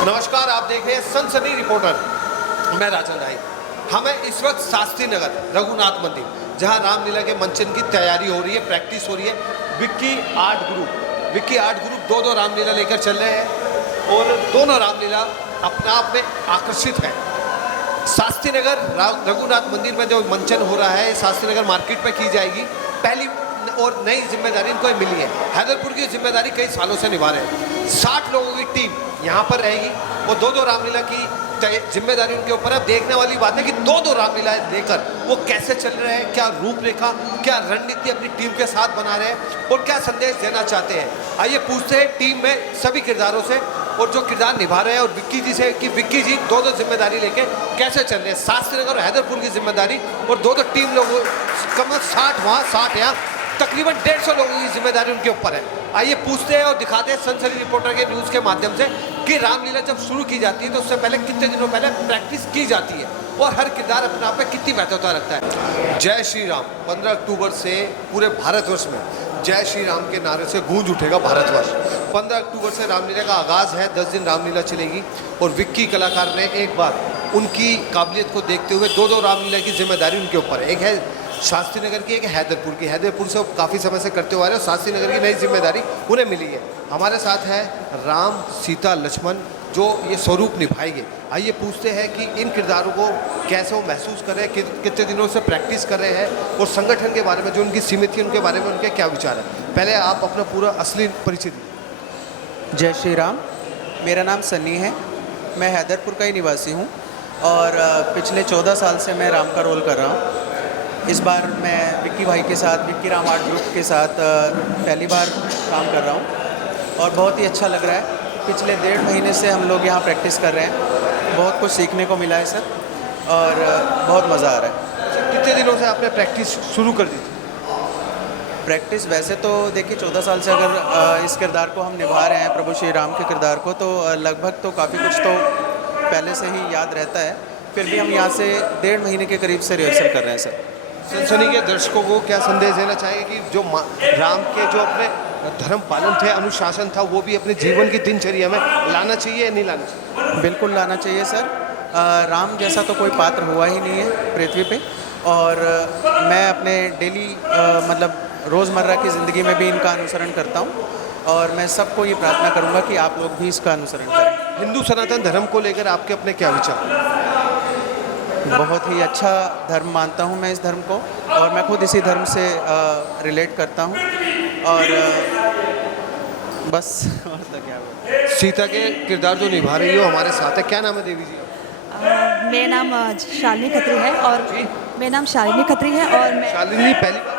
नमस्कार, आप देख रहे हैं सनसनी रिपोर्टर। मैं राजन राय। हमें इस वक्त शास्त्री नगर रघुनाथ मंदिर, जहां रामलीला के मंचन की तैयारी हो रही है, प्रैक्टिस हो रही है। विक्की आर्ट ग्रुप दो रामलीला लेकर चल रहे हैं और दोनों रामलीला अपने आप में आकर्षित है। शास्त्री नगर रघुनाथ मंदिर में जो मंचन हो रहा है, शास्त्री नगर मार्केट में की जाएगी। पहली और नई जिम्मेदारी इनको मिली है। हैदरपुर की जिम्मेदारी कई सालों से निभा रहे हैं। 60 लोगों की टीम यहाँ पर रहेगी और दो रामलीला की जिम्मेदारी उनके ऊपर है। देखने वाली बात है कि दो रामलीला लेकर वो कैसे चल रहे हैं, क्या रूपरेखा, क्या रणनीति अपनी टीम के साथ बना रहे हैं और क्या संदेश देना चाहते हैं। आइए पूछते हैं टीम में सभी किरदारों से और जो किरदार निभा रहे हैं और विक्की जी से कि विक्की जी दो जिम्मेदारी लेके कैसे चल रहे हैं। शास्त्री नगर और हैदरपुर की जिम्मेदारी और दो टीम लोगों कम 60 वहाँ 60 यहाँ तकरीबन 150 लोगों की जिम्मेदारी उनके ऊपर है। आइए पूछते हैं और दिखाते हैं सनसनी रिपोर्टर के न्यूज़ के माध्यम से कि रामलीला जब शुरू की जाती है तो उससे पहले कितने दिनों पहले प्रैक्टिस की जाती है और हर किरदार अपने आप में कितनी महत्वता रखता है। जय श्री राम 15 अक्टूबर से पूरे भारतवर्ष में जय श्री राम के नारे से गूंज उठेगा भारतवर्ष। 15 अक्टूबर से रामलीला का आगाज़ है, 10 दिन रामलीला चलेगी और विक्की कलाकार ने एक बार उनकी काबिलियत को देखते हुए दो रामलीला की जिम्मेदारी उनके ऊपर है। एक है शास्त्री नगर की, एक हैदरपुर की। हैदरपुर से काफ़ी समय से करते हुए आ रहे हैं और शास्त्री नगर की नई जिम्मेदारी उन्हें मिली है। हमारे साथ है राम, सीता, लक्ष्मण जो ये स्वरूप निभाएंगे। आइए पूछते हैं कि इन किरदारों को कैसे वो महसूस कर रहे हैं, कितने दिनों से प्रैक्टिस कर रहे हैं और संगठन के बारे में जो उनकी सीमित थी उनके बारे में उनके क्या विचार है। पहले आप अपना पूरा असली परिचय दीजिए। जय श्री राम, मेरा नाम सन्नी है। मैं हैदरपुर का ही निवासी हूँ और पिछले 14 साल से मैं राम का रोल कर रहा हूँ। इस बार मैं विक्की भाई के साथ, विक्की राम आर्ट ग्रुप के साथ पहली बार काम कर रहा हूँ और बहुत ही अच्छा लग रहा है। पिछले 1.5 महीने से हम लोग यहाँ प्रैक्टिस कर रहे हैं। बहुत कुछ सीखने को मिला है सर और बहुत मज़ा आ रहा है। कितने दिनों से आपने प्रैक्टिस शुरू कर दी थी? प्रैक्टिस वैसे तो देखिए 14 साल से अगर इस किरदार को हम निभा रहे हैं, प्रभु श्री राम के किरदार को, तो लगभग तो काफ़ी कुछ तो पहले से ही याद रहता है। फिर भी हम यहाँ से 1.5 महीने के करीब से रिहर्सल कर रहे हैं सर। सनसनी के दर्शकों को क्या संदेश देना चाहेंगे कि जो राम के जो अपने धर्म पालन थे, अनुशासन था, वो भी अपने जीवन की दिनचर्या में लाना चाहिए या नहीं लाना चाहिए? बिल्कुल लाना चाहिए सर। राम जैसा तो कोई पात्र हुआ ही नहीं है पृथ्वी पे और मैं अपने डेली मतलब रोज़मर्रा की ज़िंदगी में भी इनका अनुसरण करता हूँ और मैं सबको ये प्रार्थना करूँगा कि आप लोग भी इसका अनुसरण करें। हिंदू सनातन धर्म को लेकर आपके अपने क्या विचार? बहुत ही अच्छा धर्म मानता हूँ मैं इस धर्म को और मैं खुद इसी धर्म से रिलेट करता हूँ और बस और तो क्या बोलूं। सीता के किरदार जो निभा रही हो हमारे साथ है, क्या नाम है देवी जी? मेरा नाम शालिनी खत्री है और मेरा नाम शालिनी खत्री है और मैं शालिनी पहली बार?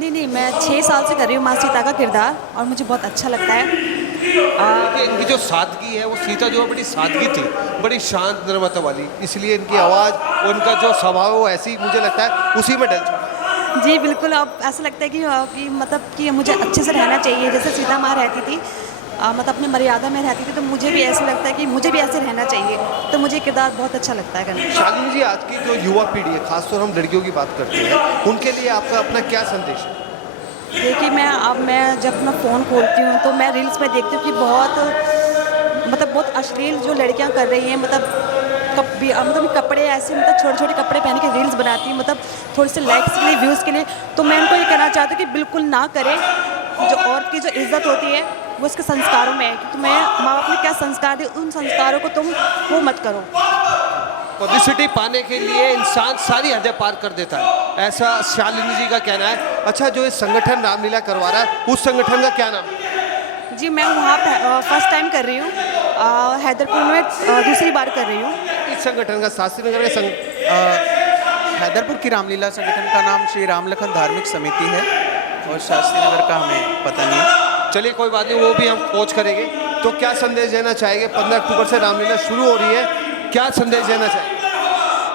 नहीं, मैं 6 साल से कर रही हूँ माँ सीता का किरदार और मुझे बहुत अच्छा लगता है। इनकी जो सादगी है, वो सीता जो है बड़ी सादगी थी, बड़ी शांत नम्रता वाली, इसलिए इनकी आवाज़ और इनका जो स्वभाव है वो ऐसी मुझे लगता है उसी में डल चुका है। जी बिल्कुल। अब ऐसा लगता है कि मतलब कि मुझे अच्छे से रहना चाहिए जैसे सीता माँ रहती थी, मतलब अपनी मर्यादा में रहती थी, तो मुझे भी ऐसा लगता है कि मुझे भी ऐसे रहना चाहिए। तो मुझे किरदार बहुत अच्छा लगता है करना। शालिनी जी, आज की जो युवा पीढ़ी है, खासतौर हम लड़कियों की बात करते हैं, उनके लिए आपका अपना क्या संदेश है? देखिए मैं जब अपना फ़ोन खोलती हूँ तो मैं रील्स में देखती हूँ कि बहुत अश्लील जो लड़कियाँ कर रही हैं, मतलब कपड़े ऐसे, मतलब छोटे कपड़े पहन के रील्स बनाती हैं, मतलब थोड़े से लाइक्स के लिए, व्यूज़ के लिए। तो मैं उनको ये कहना चाहती हूँ कि बिल्कुल ना करें। जो औरत की जो इज़्ज़त होती है वो उसके संस्कारों में है कि माँ बाप ने क्या संस्कार दिए, उन संस्कारों को तुम वो मत करो। पब्लिसिटी पाने के लिए इंसान सारी हदें पार कर देता है, ऐसा शालिनी जी का कहना है। अच्छा, जो इस संगठन रामलीला करवा रहा है, उस संगठन का क्या नाम है? जी, मैं वहाँ फर्स्ट टाइम कर रही हूँ, हैदरपुर में दूसरी बार कर रही हूँ। इस संगठन का शास्त्री नगर के हैदरपुर की रामलीला संगठन का नाम श्री राम लखन धार्मिक समिति है और शास्त्री नगर का हमें पता नहीं है। चलिए कोई बात नहीं, वो भी हम खोज करेंगे। तो क्या संदेश देना चाहेंगे? 15 अक्टूबर से रामलीला शुरू हो रही है, क्या संदेश देना चाहिए?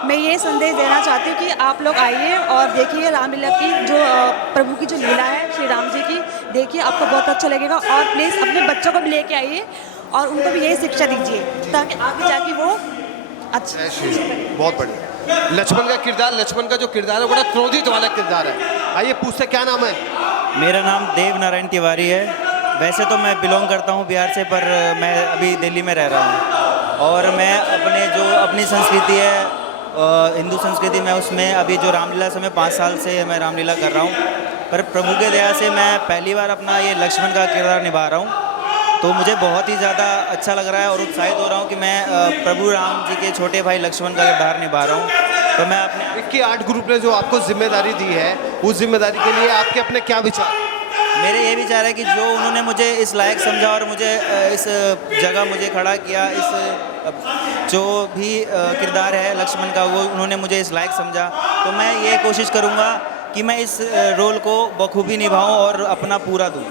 मैं ये संदेश देना चाहती हूँ कि आप लोग आइए और देखिए रामलीला की जो प्रभु की जो लीला है श्री राम जी की, देखिए आपको बहुत अच्छा लगेगा और प्लीज़ अपने बच्चों को भी लेके आइए और उनको भी यही शिक्षा दीजिए ताकि आगे जाके वो अच्छा। बहुत बढ़िया। लक्ष्मण का जो किरदार है बड़ा क्रोधित वाला किरदार है। आइए पूछते क्या नाम है? मेरा नाम देव नारायण तिवारी है। वैसे तो मैं बिलोंग करता हूँ बिहार से, पर मैं अभी दिल्ली में रह रहा हूँ। और मैं अपनी संस्कृति है हिंदू संस्कृति में, उसमें अभी जो रामलीला से मैं 5 साल से मैं रामलीला कर रहा हूँ। पर प्रभु के दया से मैं पहली बार अपना ये लक्ष्मण का किरदार निभा रहा हूँ, तो मुझे बहुत ही ज़्यादा अच्छा लग रहा है और उत्साहित हो रहा हूँ कि मैं प्रभु राम जी के छोटे भाई लक्ष्मण का किरदार निभा रहा हूँ। तो मैं अपने विक्की आर्ट ग्रुप ने जो आपको जिम्मेदारी दी है, उस जिम्मेदारी के लिए आपके अपने क्या विचार? मेरे ये विचार है कि जो उन्होंने मुझे इस लायक समझा और मुझे इस जगह मुझे खड़ा किया, इस जो भी किरदार है लक्ष्मण का, वो उन्होंने मुझे इस लायक समझा, तो मैं ये कोशिश करूँगा कि मैं इस रोल को बखूबी निभाऊं और अपना पूरा दूं।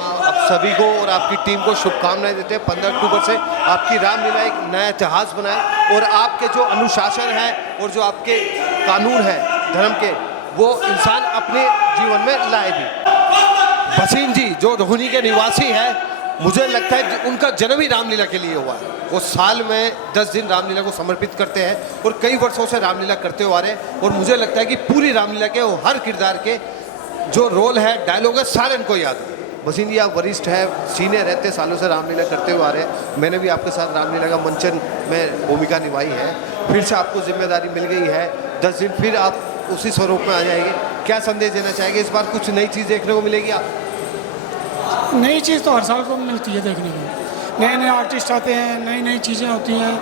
आप सभी को और आपकी टीम को शुभकामनाएं देते हैं। 15 अक्टूबर से आपकी रामलीला एक नया इतिहास बनाए और आपके जो अनुशासन है और जो आपके कानून है धर्म के, वो इंसान अपने जीवन में लाए भी। भसीन जी जो रोहिणी के निवासी हैं, मुझे लगता है कि उनका जन्म ही रामलीला के लिए हुआ है। वो साल में 10 दिन रामलीला को समर्पित करते हैं और कई वर्षों से रामलीला करते हुए आ रहे हैं। और मुझे लगता है कि पूरी रामलीला के हर किरदार के जो रोल है, डायलॉग है, सारे इनको याद है। भसीन जी आप वरिष्ठ है, सीनियर रहते सालों से रामलीला करते हुए आ रहे हैं। मैंने भी आपके साथ रामलीला का मंचन में भूमिका निभाई है। फिर से आपको जिम्मेदारी मिल गई है, 10 दिन फिर आप उसी स्वरूप में आ जाएंगे। क्या संदेश देना चाहेंगे? इस बार कुछ नई चीज़ देखने को मिलेगी आप? नई चीज़ तो हर साल को मिलती है देखने को। नए नए आर्टिस्ट आते हैं, नई नई चीज़ें होती हैं,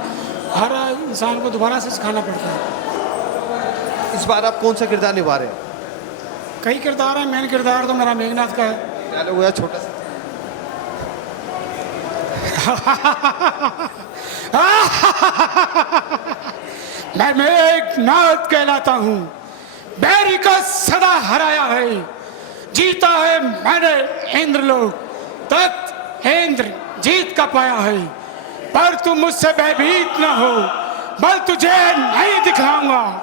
हर इंसान को दोबारा से सिखाना पड़ता है। इस बार आप कौन सा किरदार निभा रहे हैं? कई किरदार हैं, मेन किरदार तो मेरा मेघनाथ का है। डायलॉग हुआ छोटा सा। मैं मेघनाथ कहलाता हूँ, बैरी को सदा हराया है, जीता है मैंने इंद्रलोक, तत् इंद्र जीत का पाया है। पर तुम मुझसे भयभीत न हो, बल तुझे नहीं दिखलाऊंगा,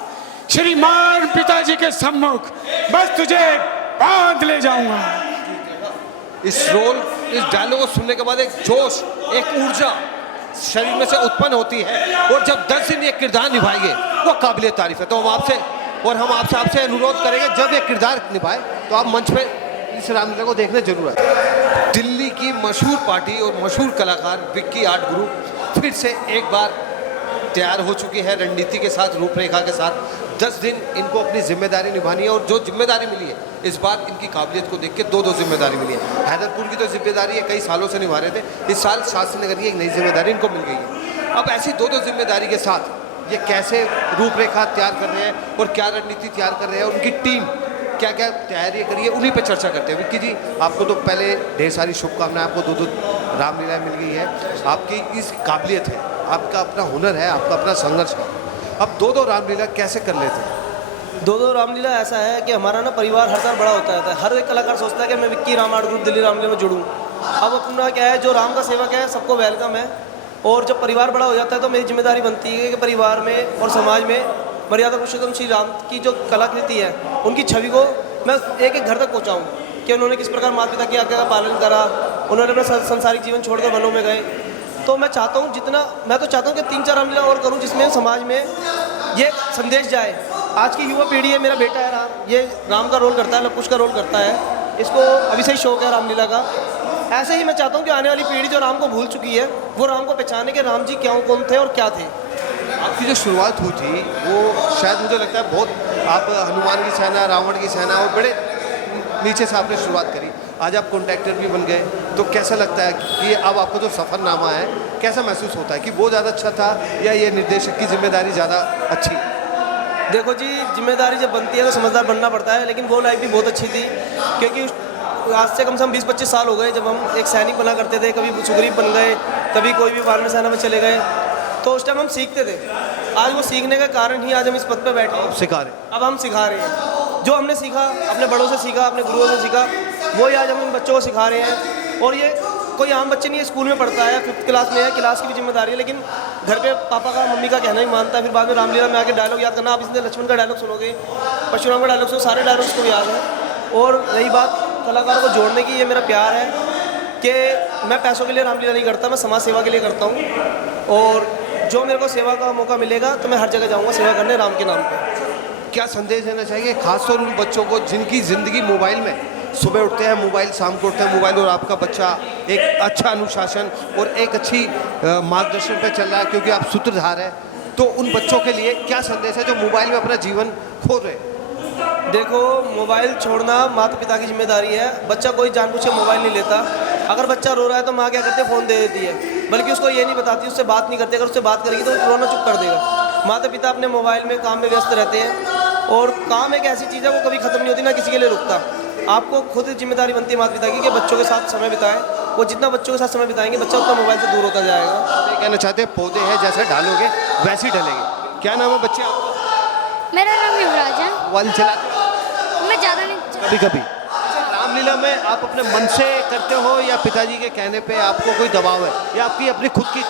श्रीमान पिताजी के सम्मुख बस तुझे बांध ले जाऊंगा। इस रोल, इस डायलॉग को सुनने के बाद एक जोश, एक ऊर्जा शरीर में से उत्पन्न होती है और जब 10 दिन ये किरदार निभाएंगे वो काबिल तारीफ है। तो हम आपसे अनुरोध करेंगे, जब ये किरदार निभाए तो आप मंच पे इस रामलीला को देखने जरूर आए। दिल्ली की मशहूर पार्टी और मशहूर कलाकार विक्की आर्ट ग्रुप फिर से एक बार तैयार हो चुकी है रणनीति के साथ, रूपरेखा के साथ। 10 दिन इनको अपनी जिम्मेदारी निभानी है और जो जिम्मेदारी मिली है इस बार इनकी काबिलियत को देख के दो जिम्मेदारी मिली है। हैदरपुर की तो जिम्मेदारी है कई सालों से निभा रहे थे, इस साल शास्त्री नगर की एक नई जिम्मेदारी इनको मिल गई है। अब ऐसी दो जिम्मेदारी के साथ ये कैसे रूपरेखा तैयार कर रहे हैं और क्या रणनीति तैयार कर रहे हैं, उनकी टीम क्या क्या तैयारी करी है, उन्हीं पर चर्चा करते हैं। विक्की जी आपको तो पहले ढेर सारी शुभकामनाएं, आपको दो रामलीला मिल गई है, आपकी इस काबिलियत है, आपका अपना हुनर है, आपका अपना संघर्ष है। अब दो रामलीला कैसे कर लेते हैं? दो रामलीला ऐसा है कि हमारा ना परिवार हर साल बड़ा होता रहता है। हर एक कलाकार सोचता है कि मैं विक्की राम आर्ट ग्रुप दिल्ली रामलीला में जुड़ूं। अब अपना क्या है, जो राम का सेवक है सबको वेलकम है, और जब परिवार बड़ा हो जाता है तो मेरी जिम्मेदारी बनती है कि परिवार में और समाज में मर्यादा पुरुषोत्तम श्री राम की जो कलाकृति है उनकी छवि को मैं एक एक घर तक पहुँचाऊँ कि उन्होंने किस प्रकार माता पिता की आज्ञा का पालन करा, उन्होंने अपना संसारिक जीवन छोड़कर वनों में गए। तो मैं चाहता हूँ मैं तो चाहता हूँ कि 3-4 रामलीला और करूँ जिसमें समाज में ये संदेश जाए। आज की युवा पीढ़ी है, मेरा बेटा है राम, ये राम का रोल करता है, लव कुश का रोल करता है, इसको अभी से ही शौक है रामलीला का। ऐसे ही मैं चाहता हूँ कि आने वाली पीढ़ी जो राम को भूल चुकी है वो राम को पहचाने के राम जी कौन थे और क्या थे। आपकी जो शुरुआत हुई थी वो शायद मुझे लगता है बहुत, आप हनुमान की सेना, रावण की सेना और बड़े नीचे से आपने शुरुआत करी, आज आप कॉन्ट्रैक्टर भी बन गए। तो कैसा लगता है कि अब आपको जो सफ़रनामा है कैसा महसूस होता है कि वो ज़्यादा अच्छा था या ये निर्देशक की जिम्मेदारी ज़्यादा अच्छी? देखो जी, जिम्मेदारी जब बनती है तो समझदार बनना पड़ता है, लेकिन वो लाइफ भी बहुत अच्छी थी क्योंकि आज से कम से कम 20-25 साल हो गए जब हम एक सैनिक बना करते थे, कभी सुग्रीव बन गए, कभी कोई भी वानर सेना में चले गए, तो उस टाइम हम सीखते थे। आज वो सीखने का कारण ही आज हम इस पद पे बैठे हैं, सिखा रहे। अब हम सिखा रहे हैं जो हमने सीखा, अपने बड़ों से सीखा, अपने गुरुओं से सीखा, वही आज हम इन बच्चों को सिखा रहे हैं। और ये कोई आम बच्चे नहीं है, स्कूल में पढ़ता है, 5th क्लास में है, क्लास की भी जिम्मेदारी है, लेकिन घर पे पापा का मम्मी का कहना ही मानता है। फिर बाद में रामलीला में आके डायलॉग याद करना, आप इसलिए लक्ष्मण का डायलॉग सुनोगे, परशुराम का डायलॉग सुनो, सारे डायलॉग्स को याद है। और रही बात कलाकारों को जोड़ने की, ये मेरा प्यार है कि मैं पैसों के लिए रामलीला नहीं करता, मैं समाज सेवा के लिए करता हूँ। और जो मेरे को सेवा का मौका मिलेगा तो मैं हर जगह जाऊँगा सेवा करने राम के नाम पर। क्या संदेश देना चाहिए खासतौर उन बच्चों को जिनकी ज़िंदगी मोबाइल में सुबह उठते हैं मोबाइल, शाम को उठते हैं मोबाइल, और आपका बच्चा एक अच्छा अनुशासन और एक अच्छी मार्गदर्शन पे चल रहा है क्योंकि आप सूत्रधार हैं, तो उन बच्चों के लिए क्या संदेश है जो मोबाइल में अपना जीवन खो रहे हैं? देखो, मोबाइल छोड़ना माता पिता की जिम्मेदारी है। बच्चा कोई जानबूझ के मोबाइल नहीं लेता। अगर बच्चा रो रहा है तो माँ क्या करती है, फ़ोन दे देती है, बल्कि उसको ये नहीं बताती, उससे बात नहीं करती। अगर उससे बात करेगी तो वो रोना चुप कर देगा। माता पिता अपने मोबाइल में काम में व्यस्त रहते हैं, और काम एक ऐसी चीज़ है वो कभी ख़त्म नहीं होती, ना किसी के लिए रुकता। आपको खुद जिम्मेदारी बनती है माता पिता की कि बच्चों के साथ समय बिताएं। वो जितना बच्चों के साथ समय बिताएंगे बच्चा उतना मोबाइल से दूर होता जाएगा। आप ये कहना चाहते हैं पौधे हैं जैसे डालोगे वैसे ही ढलेंगे। क्या नाम है बच्चे आपका? मेरा नाम युवराज है। मोबाइल चलाते हो? मैं ज़्यादा नहीं कभी कभी। अच्छा, रामलीला में आप अपने मन से करते हो या पिताजी के कहने पे आपको कोई दबाव है, या आपकी अपनी खुद की?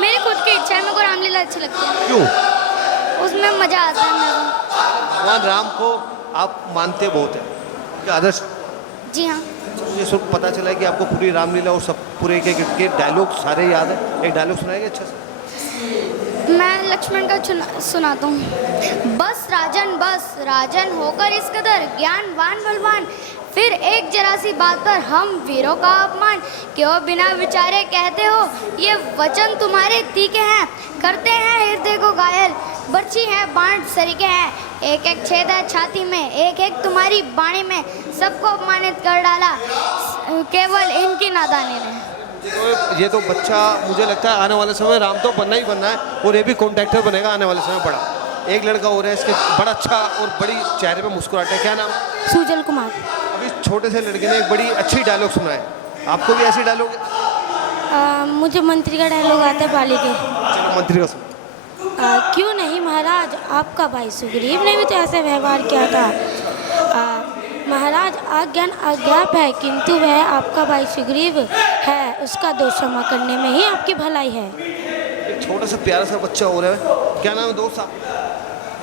मेरी खुद की इच्छा है, मेरे को रामलीला अच्छी लगती है, क्यों? उसमें मज़ा आता है मेरे को। भगवान राम को आप मानते बहुत हैं, क्या आदर्श? जी हाँ। मुझे सब पता चला है कि आपको पूरी रामलीला और सब पूरे के डायलॉग सारे याद है। एक डायलॉग सुनाएंगे अच्छा से? मैं लक्ष्मण का सुनाता हूँ। बस राजन होकर इस कदर ज्ञानवान बलवान, फिर एक जरा सी बात पर हम वीरों का अपमान, क्यों बिना विचारे कहते हो ये वचन तुम्हारे तीखे हैं, करते हैं हृदय को घायल, बर्छी है बाण सरीखे हैं, एक एक छेद है छाती में, एक एक तुम्हारी बाणी में, सबको अपमानित कर डाला केवल इनकी नादानी ने। तो ये तो बच्चा मुझे लगता है आने वाले समय राम तो बनना ही बनना है, और ये भी कॉन्ट्रैक्टर बनेगा आने वाले समय बड़ा। एक लड़का और है, इसके बड़ा अच्छा और बड़ी चेहरे पे मुस्कुराहट है, क्या नाम? सुजल कुमार। अभी छोटे से लड़के ने एक बड़ी अच्छी डायलॉग सुना है, आपको भी ऐसी डायलॉग? मुझे मंत्री का डायलॉग आता है पाली के। चलो मंत्री का सुनो। क्यों नहीं महाराज, आपका भाई सुग्रीव ने भी तो ऐसे व्यवहार किया था। महाराज आज्ञान अज्ञाप है, किंतु वह आपका भाई सुग्रीव है, उसका दोष क्षमा करने में ही आपकी भलाई है। एक छोटा सा प्यारा सा बच्चा हो रहा है, क्या नाम है दोस्त साहब?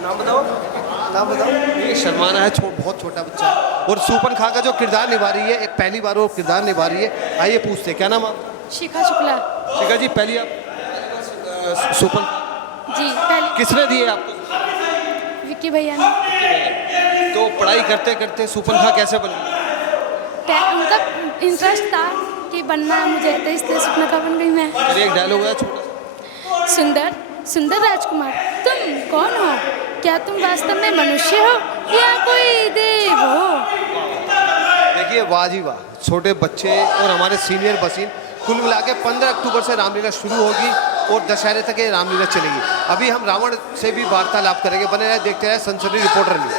नाम बताओ, नाम बताओ। ये शर्माना है, बहुत छोटा बच्चा है, और सूपन खा का जो किरदार निभा रही है, एक पहली बार वो किरदार निभा रही है। आइए पूछते हैं, क्या नाम आप? शिखा शुक्ला। शिखा जी, पहली आप सूपन जी पहले किसने दिए आपको? विक्की भैया ने। तो पढ़ाई करते करते सूपन खा कैसे बनी? मतलब इंटरेस्ट था कि बनना है मुझे, तो इसलिए सुपना का बन गई मैं। मेरे एक डायलॉग है छोटा सा। सुंदर सुंदर राजकुमार, तुम कौन हो? क्या तुम वास्तव में मनुष्य हो या कोई देव हो? देखिए, वाह जी वाह, छोटे बच्चे और हमारे सीनियर बसीन, कुल मिला के 15 अक्टूबर से रामलीला शुरू होगी और दशहरे तक ये रामलीला चलेगी। अभी हम रावण से भी वार्तालाप करेंगे, बने रहे देखते रहे सनसनी रिपोर्टर न्यूज़।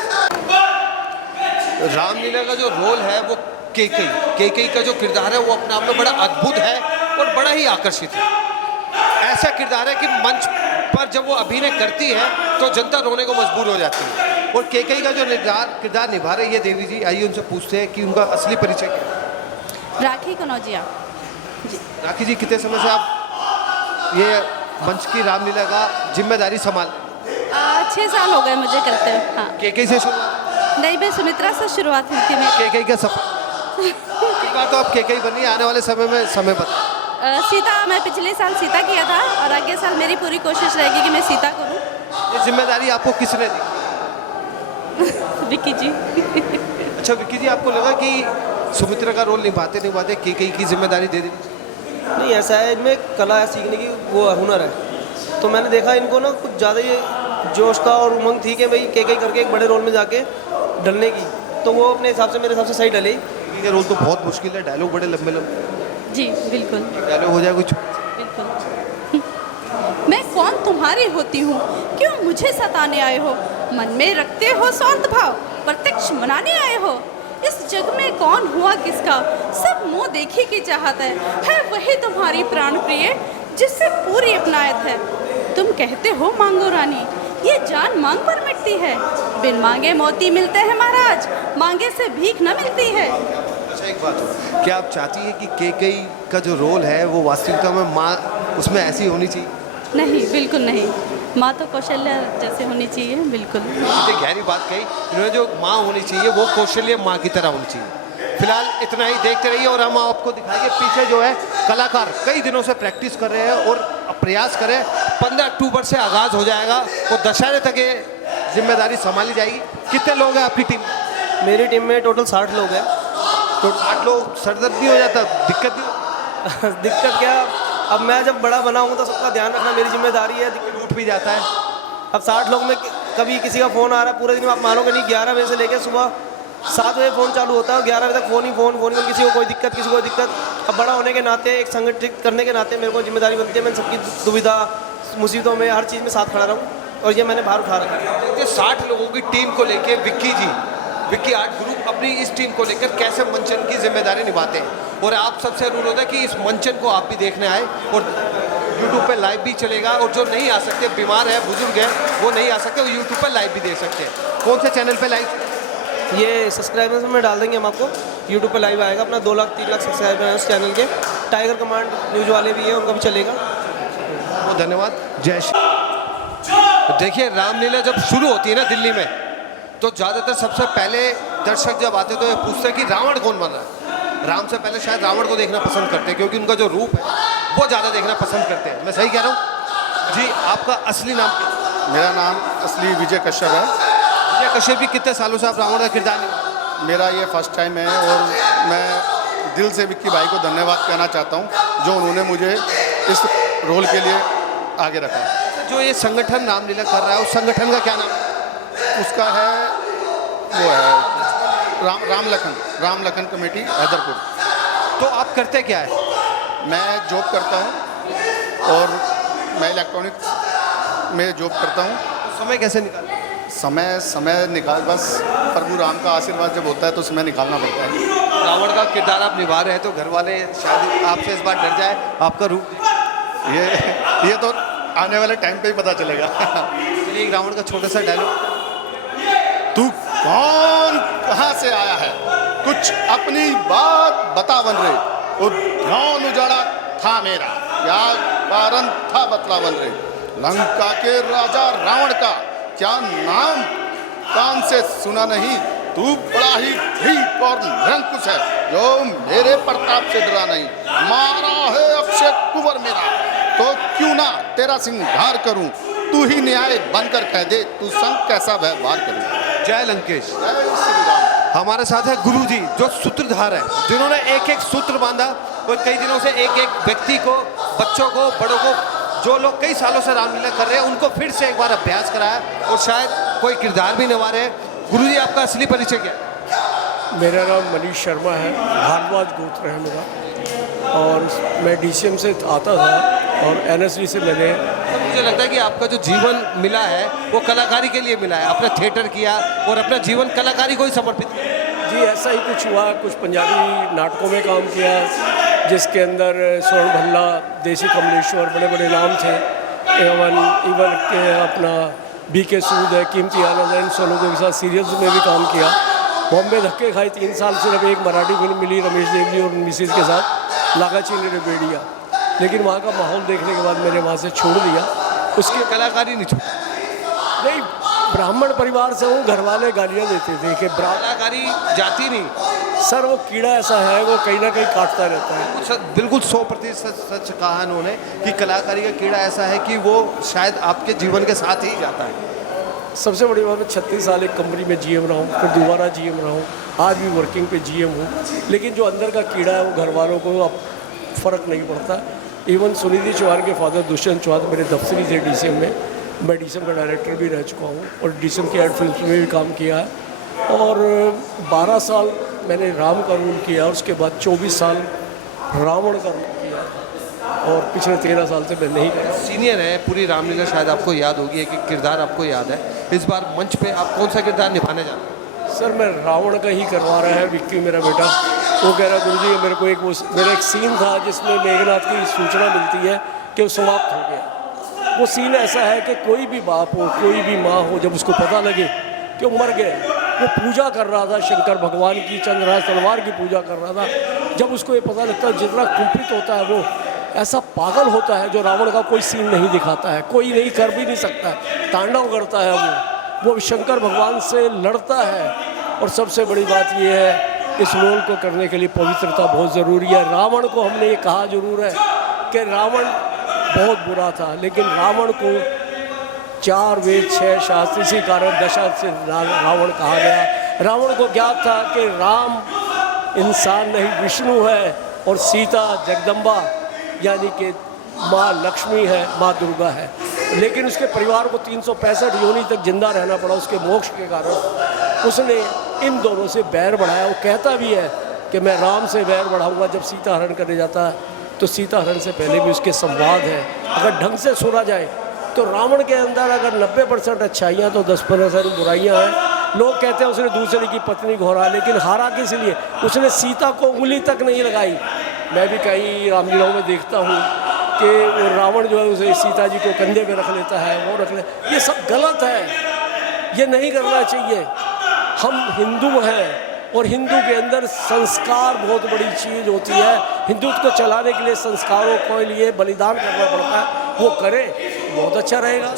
रामलीला का जो रोल है वो केकई का जो किरदार है वो अपने आप में बड़ा अद्भुत है और बड़ा ही आकर्षित है। ऐसा किरदार है कि मंच पर जब वो अभिनय करती है तो जनता रोने को मजबूर हो जाती है, और केकई का जो किरदार निभा रही है देवी जी, आइए उनसे पूछते हैं कि उनका असली परिचय क्या है। राखी कनौजिया। राखी जी, कितने समय से आप ये मंच की रामलीला का जिम्मेदारी संभाल? 6 साल हो गए मुझे करते हुए। हाँ। केकई से शुरुआत? नहीं, मैं सुमित्रा से शुरुआत हुई थी। मैं केकई का सफर एक बार तो आप केकई बनी, आने वाले समय में समय बता। सीता, मैं पिछले साल सीता किया था और अगले साल मेरी पूरी कोशिश रहेगी कि मैं सीता करूं। ये जिम्मेदारी आपको किसने दी? विक्की जी। अच्छा विक्की जी, आपको लगा कि सुमित्रा का रोल निभाते निभाते केकई की जिम्मेदारी दे दी? नहीं, ऐसा है, इनमें कला है, सीखने की वो हुनर है। तो मैंने देखा इनको ना कुछ ज़्यादा ये जोश था और उमंग थी कि भाई केकई करके एक बड़े रोल में जाके ढलने की, तो वो अपने हिसाब से मेरे हिसाब से सही डली। ये रोल तो बहुत मुश्किल है, डायलॉग बड़े लंबे लंबे। जी बिल्कुल डायलॉग हो जाए कुछ? बिल्कुल। मैं कौन तुम्हारी होती हूँ, क्यों मुझे सताने आए हो? मन में रखते हो स्वार्थ भाव, प्रत्यक्ष मनाने आए हो। इस जग में कौन हुआ किसका, सब मुँह देखी की चाहत है वही तुम्हारी प्राण प्रिय जिससे पूरी अपनायत है। तुम कहते हो मांगो रानी, ये जान मांग पर मिटती है। बिन मांगे मोती मिलते हैं महाराज, मांगे से भीख न मिलती है। अच्छा एक बात हो, क्या आप चाहती है कि केकई का जो रोल है वो वास्तविकता में माँ उसमें ऐसी होनी चाहिए? नहीं, बिल्कुल नहीं। माँ तो कौशल्या जैसे होनी चाहिए, बिल्कुल। इतनी गहरी बात कही इन्होंने, जो माँ होनी चाहिए वो कौशल्य माँ की तरह होनी चाहिए। फिलहाल इतना ही, देखते रहिए और हम आपको दिखाएंगे पीछे जो है कलाकार कई दिनों से प्रैक्टिस कर रहे हैं और प्रयास कर रहे हैं। 15 अक्टूबर से आगाज़ हो जाएगा और दशहरे तक ये जिम्मेदारी संभाली जाएगी। कितने लोग हैं आपकी टीम? मेरी टीम में टोटल 60 लोग हैं। तो 8 लोग सरदर्द नहीं हो जाता, दिक्कत नहीं? दिक्कत क्या, अब मैं जब बड़ा बना हूँ तो सबका ध्यान रखना मेरी जिम्मेदारी है। टूट भी जाता है। अब 60 लोग में कभी किसी का फ़ोन आ रहा है, पूरे दिन में आप मानोगे नहीं, 11 बजे से लेकर सुबह 7 बजे फ़ोन चालू होता है और 11 बजे तक फ़ोन किसी को कोई दिक्कत, किसी को कोई दिक्कत। अब बड़ा होने के नाते, एक संगठित करने के नाते मेरे को जिम्मेदारी बनती है मैं सबकी दुविधा मुसीबतों में हर चीज़ में साथ खड़ा रहूँ और ये मैंने भार उठा रखा है। देखिए 60 लोगों की टीम को लेके विक्की आर्ट ग्रुप अपनी इस टीम को लेकर कैसे मंचन की जिम्मेदारी निभाते हैं, और आप सबसे अनुरोध होता है कि इस मंचन को आप भी देखने आए, और यूट्यूब पे लाइव भी चलेगा, और जो नहीं आ सकते, बीमार है, बुजुर्ग है, वो नहीं आ सकते, वो यूट्यूब पे लाइव भी देख सकते हैं। कौन से चैनल पे लाइव? ये सब्सक्राइबर्स में डाल देंगे हम आपको, यूट्यूब पर लाइव आएगा, अपना 2 लाख 3 लाख सब्सक्राइबर हैं उस चैनल के। टाइगर कमांड न्यूज़ वाले भी हैं, उनका भी चलेगा। बहुत धन्यवाद, जय श्री। देखिए रामलीला जब शुरू होती है ना दिल्ली में, तो ज़्यादातर सबसे पहले दर्शक जब आते तो ये पूछते हैं कि रावण कौन बन रहा है। राम से पहले शायद रावण को देखना पसंद करते हैं, क्योंकि उनका जो रूप है वो ज़्यादा देखना पसंद करते हैं। मैं सही कह रहा हूँ जी? आपका असली नाम क्या? मेरा नाम असली विजय कश्यप है। विजय कश्यप भी कितने सालों से आप रावण का किरदार निभा? मेरा ये फर्स्ट टाइम है और मैं दिल से विक्की भाई को धन्यवाद कहना चाहता हूँ जो उन्होंने मुझे इस रोल के लिए आगे रखा। जो ये संगठन रामलीला कर रहा है उस संगठन का क्या नाम है? उसका है वो है राम लखन कमेटी हैदरपुर। तो आप करते क्या है? मैं जॉब करता हूँ और मैं इलेक्ट्रॉनिक्स में जॉब करता हूँ। समय कैसे निकालते? समय निकाल, बस प्रभु राम का आशीर्वाद जब होता है तो समय निकालना पड़ता है। रावण का किरदार आप निभा रहे हैं, तो घर वाले शायद आपसे इस बार डर जाए, आपका रूप ये तो आने वाले टाइम पे ही पता चलेगा। चलिए एक रावण का छोटा सा डायलॉग। तू कौन, कहाँ से आया है, कुछ अपनी बात बता बन रहे। उद्यान उजाड़ा था मेरा, क्या कारण था बतला बन रहे। लंका के राजा रावण का क्या नाम कान से सुना नहीं। तू बड़ा ही ढीठ और निरंकुश है जो मेरे प्रताप से डरा नहीं। मारा है अक्षय कुंवर मेरा, तो क्यों ना तेरा सिंगार करूं। तू ही न्याय बनकर कह दे, तू संग कैसा व्यवहार करूं। जय लंकेश। जय श्री राम। हमारे साथ है गुरुजी जो सूत्रधार है, जिन्होंने एक एक सूत्र बांधा और कई दिनों से एक एक व्यक्ति को, बच्चों को, बड़ों को, जो लोग कई सालों से रामलीला कर रहे हैं उनको फिर से एक बार अभ्यास कराया और शायद कोई किरदार भी निभा रहे हैं। गुरुजी आपका असली परिचय क्या है? मेरा नाम मनीष शर्मा है, भारद्वाज गोत्र है मेरा, और मैं डीसीएम से आता था और एनएसडी से मैंने। मुझे लगता है कि आपका जो जीवन मिला है वो कलाकारी के लिए मिला है। आपने थिएटर किया और अपना जीवन कलाकारी को ही समर्पित किया। जी ऐसा ही कुछ हुआ, कुछ पंजाबी नाटकों में काम किया जिसके अंदर स्वर्ण भल्ला, देसी कमलेश्वर, बड़े बड़े नाम थे। इवन के अपना BK सूद है, कीमती आनंद है, इन सब लोगों के साथ सीरियल्स में भी काम किया। बॉम्बे धक्के खाए 3 साल, सिर्फ एक मराठी फिल्म मिली रमेश देवली और मिसेज के साथ, लागाचीनी रेबेडिया। लेकिन वहाँ का माहौल देखने के बाद मैंने वहाँ से छोड़ दिया। उसकी कलाकारी नहीं छोड़ी? नहीं, ब्राह्मण परिवार से हूँ, घर वाले गालियाँ देते थे कि कलाकारी जाती नहीं। सर वो कीड़ा ऐसा है, वो कहीं ना कहीं काटता रहता है। बिल्कुल 100% सच कहा इन्होंने कि कलाकारी का कीड़ा ऐसा है कि वो शायद आपके जीवन के साथ ही जाता है। सबसे बड़ी बात है 36 साल एक कंपनी में GM रहा हूँ, फिर दोबारा GM रहा हूँ, आज भी वर्किंग पे GM हूँ। लेकिन जो अंदर का कीड़ा है वो घर वालों को अब फ़र्क नहीं पड़ता। इवन सुनिधि चौहान के फादर दुष्यंत चौहान मेरे दफ्तरी थे DCM में, मैं DCM का डायरेक्टर भी रह चुका हूँ और DCM की एड फिल्म में भी काम किया है। और 12 साल मैंने राम का रोल किया, उसके बाद 24 साल रावण का रोल किया और पिछले 13 साल से मैं नहीं किया। सीनियर है पूरी रामलीला, शायद आपको याद होगी, एक एक किरदार आपको याद है। इस बार मंच पे आप कौन सा किरदार निभाने जा रहे हैं? सर मैं रावण का ही करवा रहा है विक्की मेरा बेटा। वो कह रहा गुरुजी मेरे को मेरा एक सीन था जिसमें मेघनाथ की सूचना मिलती है कि वो समाप्त हो गया। वो सीन ऐसा है कि कोई भी बाप हो, कोई भी माँ हो, जब उसको पता लगे कि वो मर गए, वो पूजा कर रहा था शंकर भगवान की, चंद्रराज तलवार की पूजा कर रहा था। जब उसको ये पता लगता है, जितना कुपित होता है वो, ऐसा पागल होता है जो रावण का कोई सीन नहीं दिखाता है, कोई नहीं कर भी नहीं सकता है, तांडव करता है वो शंकर भगवान से लड़ता है। और सबसे बड़ी बात ये है, इस रोल को करने के लिए पवित्रता बहुत ज़रूरी है। रावण को हमने ये कहा जरूर है कि रावण बहुत बुरा था, लेकिन रावण को 4 वेद 6 शास्त्र, इसी कारण दशा से रावण कहा गया। रावण को ज्ञात था कि राम इंसान नहीं विष्णु है और सीता जगदम्बा यानी कि माँ लक्ष्मी है, माँ दुर्गा है। लेकिन उसके परिवार को 365 योनि तक जिंदा रहना पड़ा उसके मोक्ष के कारण। उसने इन दोनों से बैर बढ़ाया। वो कहता भी है कि मैं राम से बैर बढ़ाऊंगा। जब सीता हरण करने जाता है तो सीता हरण से पहले भी उसके संवाद है। अगर ढंग से सुना जाए तो रावण के अंदर अगर 90% अच्छाइयाँ तो 10% बुराइयाँ हैं। लोग कहते हैं उसने दूसरे की पत्नी घोरा, लेकिन हारा किस लिए? उसने सीता को उंगली तक नहीं लगाई। मैं भी कई रामलीलाओं में देखता हूँ कि वो रावण जो है उसे सीता जी को कंधे पे रख लेता है, वो रख ले। ये सब गलत है, ये नहीं करना चाहिए। हम हिंदू हैं और हिंदू के अंदर संस्कार बहुत बड़ी चीज़ होती है। हिंदुत्व को चलाने के लिए संस्कारों के लिए बलिदान करना पड़ता है, वो करे बहुत अच्छा रहेगा।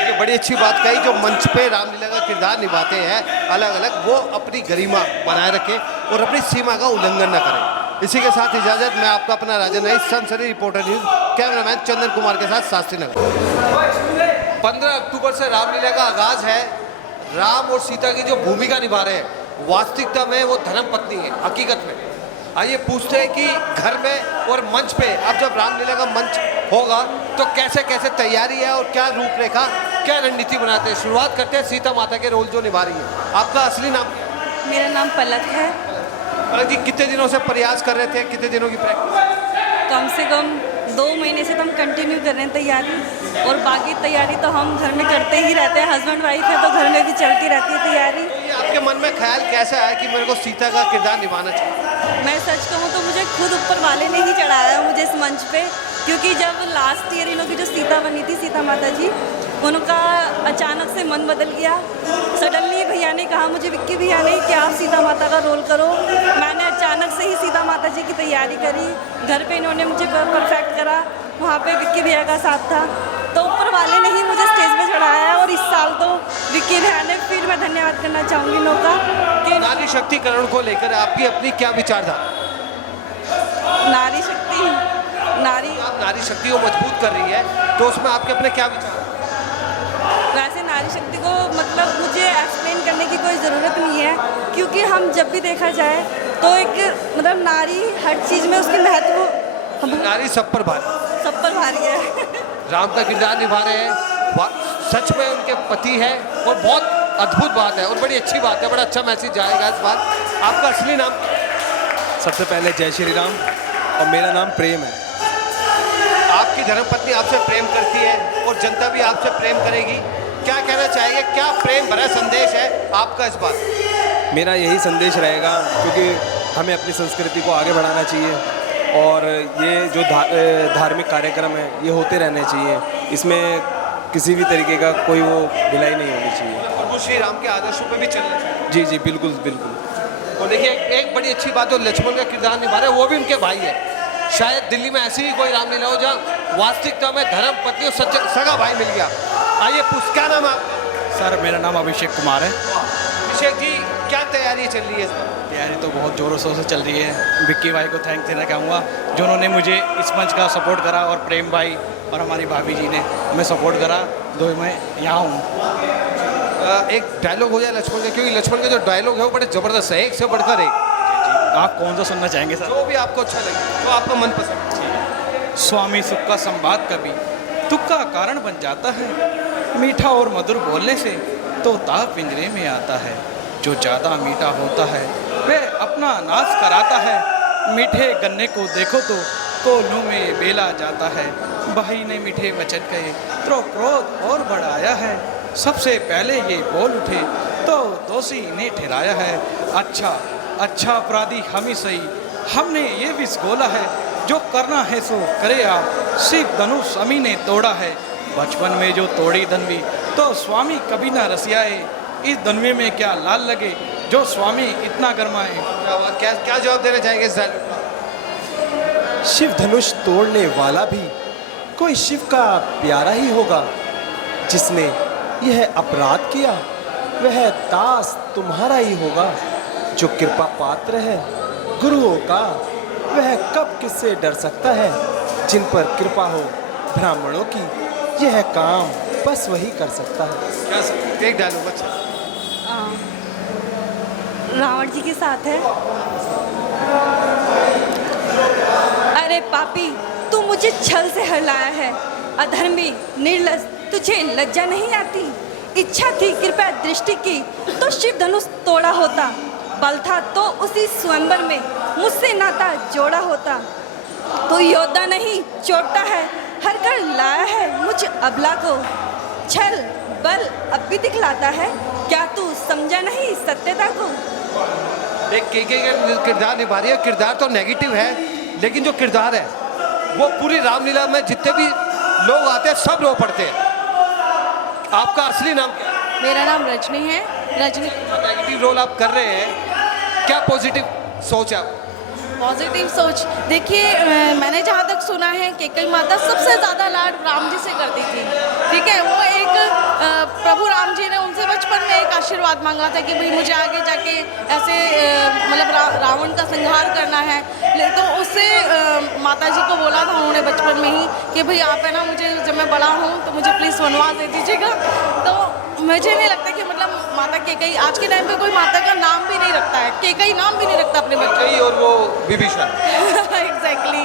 ये बड़ी अच्छी बात कही, जो मंच पे रामलीला का किरदार निभाते हैं अलग अलग, वो अपनी गरिमा बनाए रखें और अपनी सीमा का उल्लंघन न करें। इसी के साथ इजाजत, मैं आपका अपना राजन नाइक, सनसनी reporter news, cameraman Chandan Kumar के साथ शास्त्री नगर। 15 अक्टूबर से रामलीला का आगाज है। राम और सीता की जो भूमिका निभा रहे हैं वास्तविकता में वो धर्म पत्नी है हकीकत में। आइए पूछते हैं कि घर में और मंच पे अब जब रामलीला का मंच होगा तो कैसे कैसे तैयारी है और क्या रूपरेखा, क्या रणनीति बनाते हैं। शुरुआत करते हैं सीता माता के रोल जो निभा रही है। आपका असली नाम क्या है? मेरा नाम पलक है। पलक जी, कितने दिनों से प्रयास कर रहे थे, कितने दिनों की प्रैक्टिस? कम से कम 2 महीने से तो हम कंटिन्यू कर रहे हैं तैयारी, और बाकी तैयारी तो हम घर में करते ही रहते हैं। हस्बैंड वाइफ है तो घर में भी चलती रहती है तैयारी। ये आपके मन में ख्याल कैसे आया कि मेरे को सीता का किरदार निभाना चाहिए? मैं सच कहूँ तो मुझे खुद ऊपर वाले ने ही चढ़ाया मुझे इस मंच पे, क्योंकि जब लास्ट ईयर इन लोगों की जो सीता बनी थी, सीता माता जी, उनका अचानक से मन बदल गया। सडनली भैया ने कहा मुझे, विक्की भैया ने, कि आप सीता माता का रोल करो। मैंने अचानक से ही सीता माता जी की तैयारी करी। घर पे इन्होंने मुझे परफेक्ट करा, वहाँ पे विक्की भैया का साथ था, तो ऊपर वाले ने ही मुझे स्टेज पे चढ़ाया। और इस साल तो विक्की भैया ने, फिर मैं धन्यवाद करना चाहूँगी इन लोगों का कि नारी शक्तिकरण को लेकर आपकी अपनी क्या विचारधारा? नारी शक्ति, आप नारी शक्ति को मजबूत कर रही है तो उसमें आपके अपने क्या विचार? वैसे नारी शक्ति को मतलब मुझे एक्सप्लेन करने की कोई ज़रूरत नहीं है, क्योंकि हम जब भी देखा जाए तो एक मतलब नारी हर चीज़ में उसकी महत्व, नारी सब पर भारी है। राम का किरदार निभा रहे हैं, सच में उनके पति है और बहुत अद्भुत बात है और बड़ी अच्छी बात है। बड़ा अच्छा मैसेज जाएगा इस बार। आपका असली नाम? सबसे पहले जय श्री राम, और मेरा नाम प्रेम है। आपकी धर्मपत्नी आपसे प्रेम करती है और जनता भी आपसे प्रेम करेगी, क्या कहना चाहेंगे, क्या प्रेम भरा संदेश है आपका इस बार? मेरा यही संदेश रहेगा, क्योंकि हमें अपनी संस्कृति को आगे बढ़ाना चाहिए और ये जो धार्मिक कार्यक्रम है ये होते रहने चाहिए। इसमें किसी भी तरीके का कोई वो ढिलाई नहीं होनी चाहिए। प्रभु श्री राम के आदर्शों पे भी चलना चाहिए। जी जी बिल्कुल बिल्कुल। और देखिए एक बड़ी अच्छी बात, जो लक्ष्मण का किरदार निभा रहे हैं वो भी उनके भाई है। शायद दिल्ली में ऐसी ही कोई रामलीला हो जहाँ वास्तविकता में धर्म पत्नी और सगा भाई मिल गया। आइए पूछ, क्या नाम है आपका? सर मेरा नाम अभिषेक कुमार है। अभिषेक जी, क्या तैयारी चल रही है इस बार? तैयारी तो बहुत ज़ोरों शोरों से चल रही है। विक्की भाई को थैंक देना चाहूँगा जो उन्होंने मुझे इस मंच का सपोर्ट करा, और प्रेम भाई और हमारी भाभी जी ने हमें सपोर्ट करा, तो मैं यहाँ हूँ। एक डायलॉग हो जाए लक्ष्मण का, क्योंकि लक्ष्मण का जो डायलॉग है वो बड़े ज़बरदस्त है, एक से बढ़कर एक। आप कौन सा सुनना चाहेंगे सर? जो भी आपको अच्छा लगे, जो आपका मनपसंद। स्वामी सुख का संवाद कभी दुख का कारण बन जाता है, मीठा और मधुर बोलने से तो ताप पिंजरे में आता है। जो ज़्यादा मीठा होता है वह अपना नाश कराता है। मीठे गन्ने को देखो तो कोल्हू में बेला जाता है। भाई ने मीठे वचन कहे तो क्रोध और बढ़ाया है। सबसे पहले ये बोल उठे तो दोषी ने ठहराया है। अच्छा अपराधी हम ही सही, हमने ये विष घोला है। जो करना है सो करे आप, शिव धनुष अमी ने तोड़ा है। बचपन में जो तोड़ी धनवी तो स्वामी कभी ना रसियाए। इस धनवी में क्या लाल लगे जो स्वामी इतना गरमाए। क्या जवाब देना चाहेंगे इस डायलॉग का? शिव धनुष तोड़ने वाला भी कोई शिव का प्यारा ही होगा। जिसने यह अपराध किया वह दास तुम्हारा ही होगा। जो कृपा पात्र है गुरुओं का वह कब किससे डर सकता है। जिन पर कृपा हो ब्राह्मणों की यह काम बस वही कर सकता है। क्या सर? एक डायलॉग अच्छा। रावण जी के साथ है। अरे पापी, तू मुझे छल से हरलाया है। अधर्मी, निर्लज, तुझे लज्जा नहीं आती? इच्छा थी कृपया दृष्टि की तो शिव धनुष तोड़ा होता, बल था तो उसी स्वयंवर में मुझसे नाता जोड़ा होता। तू योद्धा नहीं चोटा है, हर कर लाया है मुझ अबला को। छल बल अब भी दिखलाता है, क्या तू समझा नहीं सत्यता को? एक केके का किरदार निभा रही है। किरदार तो नेगेटिव है, लेकिन जो किरदार है वो पूरी रामलीला में जितने भी लोग आते हैं सब रो पड़ते हैं। आपका असली नाम क्या है? मेरा नाम रजनी है। रजनी। नेगेटिव रोल आप कर रहे हैं, क्या पॉजिटिव सोच है आप? पॉजिटिव सोच, देखिए मैंने जहाँ तक सुना है कि कई माता सबसे ज़्यादा लाड राम जी से करती थी। ठीक है, वो एक प्रभु राम जी ने उनसे बचपन में एक आशीर्वाद मांगा था कि भाई मुझे आगे जाके ऐसे मतलब रावण का संहार करना है। तो उससे माता जी को बोला था उन्होंने बचपन में ही कि भाई आप है ना, मुझे जब मैं बड़ा हूँ तो मुझे प्लीज़ वनवास दे दीजिएगा। तो मुझे नहीं लगता कि मतलब माता केकई, आज के टाइम पे कोई माता का नाम भी नहीं रखता है, केकई नाम भी नहीं रखता अपने बच्चे और वो विभीषण। एग्जैक्टली,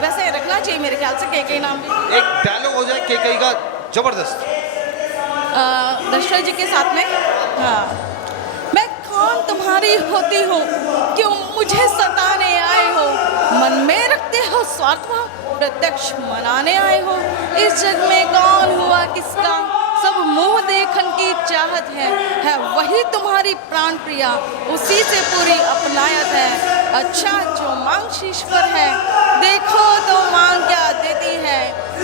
वैसे रखना चाहिए मेरे ख्याल से केकई नाम भी। एक डायलॉग हो जाए केकई का जबरदस्त, दशरथ जी के साथ में। हाँ, मैं कौन तुम्हारी होती हूँ, क्यों मुझे सताने आए हो? मन में रखते हो स्वार्थ भाव, प्रत्यक्ष मनाने आए हो। इस जग में कौन हुआ किसका, सब मुंह देखन की चाहत है वही तुम्हारी प्राण प्रिया, उसी से पूरी अपनायत है। अच्छा जो मांग शीश्वर है, देखो तो मांग क्या देती है।